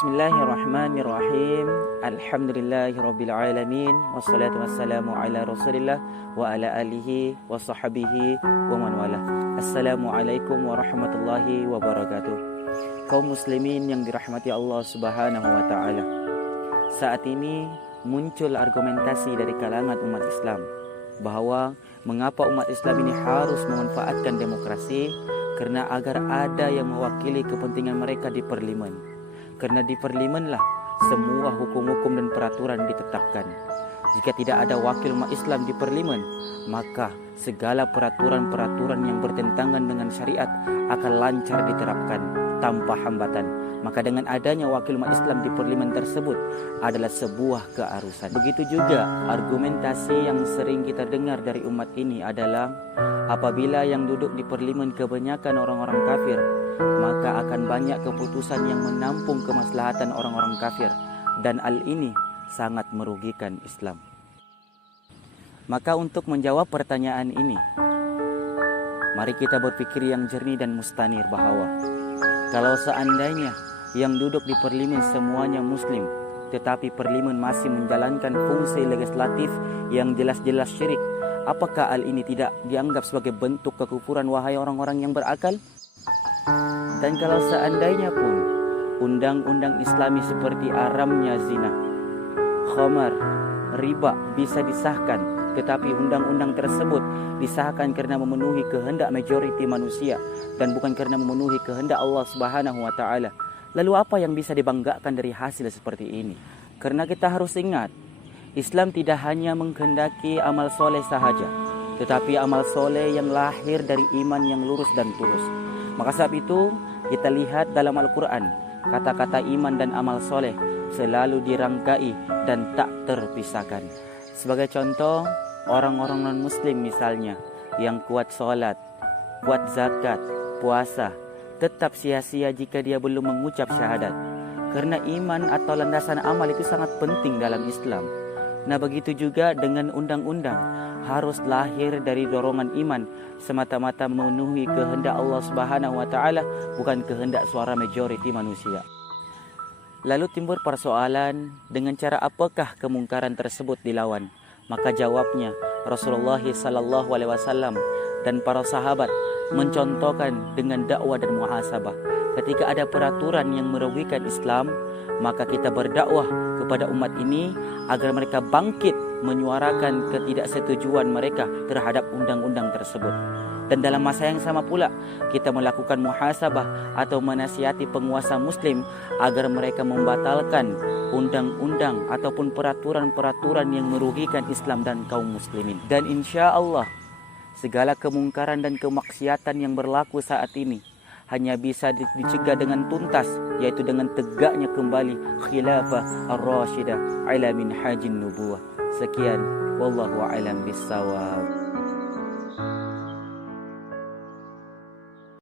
Bismillahirrahmanirrahim. Alhamdulillahirrabbilalamin. Wassalatu wassalamu ala rasulillah wa ala alihi wa sahbihi wa man wala. Assalamualaikum warahmatullahi wabarakatuh. Kaum muslimin yang dirahmati Allah subhanahu wa ta'ala, saat ini muncul argumentasi dari kalangan umat Islam bahwa mengapa umat Islam ini harus memanfaatkan demokrasi, karena agar ada yang mewakili kepentingan mereka di parlimen. Karena di parlimenlah semua hukum-hukum dan peraturan ditetapkan. Jika tidak ada wakil umat Islam di parlimen, maka segala peraturan-peraturan yang bertentangan dengan syariat akan lancar diterapkan tanpa hambatan. Maka dengan adanya wakil umat Islam di parlimen tersebut adalah sebuah keharusan. Begitu juga argumentasi yang sering kita dengar dari umat ini adalah apabila yang duduk di parlimen kebanyakan orang-orang kafir, maka akan banyak keputusan yang menampung kemaslahatan orang-orang kafir, dan hal ini sangat merugikan Islam. Maka untuk menjawab pertanyaan ini, mari kita berpikir yang jernih dan mustanir bahwa kalau seandainya yang duduk di parlimen semuanya muslim, tetapi parlimen masih menjalankan fungsi legislatif yang jelas-jelas syirik, apakah hal ini tidak dianggap sebagai bentuk kekufuran wahai orang-orang yang berakal? Dan kalau seandainya pun undang-undang Islami seperti haramnya zina, khamar, riba bisa disahkan, tetapi undang-undang tersebut disahkan karena memenuhi kehendak majoriti manusia dan bukan karena memenuhi kehendak Allah Subhanahu wa taala. Lalu apa yang bisa dibanggakan dari hasil seperti ini? Karena kita harus ingat, Islam tidak hanya menghendaki amal soleh sahaja, tetapi amal soleh yang lahir dari iman yang lurus dan tulus. Maka sebab itu kita lihat dalam Al-Quran, kata-kata iman dan amal soleh selalu dirangkai dan tak terpisahkan. Sebagai contoh, orang-orang non-muslim misalnya yang kuat sholat, kuat zakat, puasa, tetap sia-sia jika dia belum mengucap syahadat. Karena iman atau landasan amal itu sangat penting dalam Islam. Nah, begitu juga dengan undang-undang, harus lahir dari dorongan iman, semata-mata memenuhi kehendak Allah Subhanahu wa taala, bukan kehendak suara majoriti manusia. Lalu timbul persoalan, dengan cara apakah kemungkaran tersebut dilawan? Maka jawabnya, Rasulullah sallallahu alaihi wasallam dan para sahabat mencontohkan dengan dakwah dan muhasabah. Ketika ada peraturan yang merugikan Islam, maka kita berdakwah kepada umat ini agar mereka bangkit menyuarakan ketidaksetujuan mereka terhadap undang-undang tersebut. Dan dalam masa yang sama pula, kita melakukan muhasabah atau menasihati penguasa muslim agar mereka membatalkan undang-undang ataupun peraturan-peraturan yang merugikan Islam dan kaum muslimin. Dan insya Allah, segala kemungkaran dan kemaksiatan yang berlaku saat ini hanya bisa dicegah dengan tuntas, yaitu dengan tegaknya kembali khilafah ar-rasyidah ala minhajin nubuwah. Sekian, wallahu a'lam bissawab.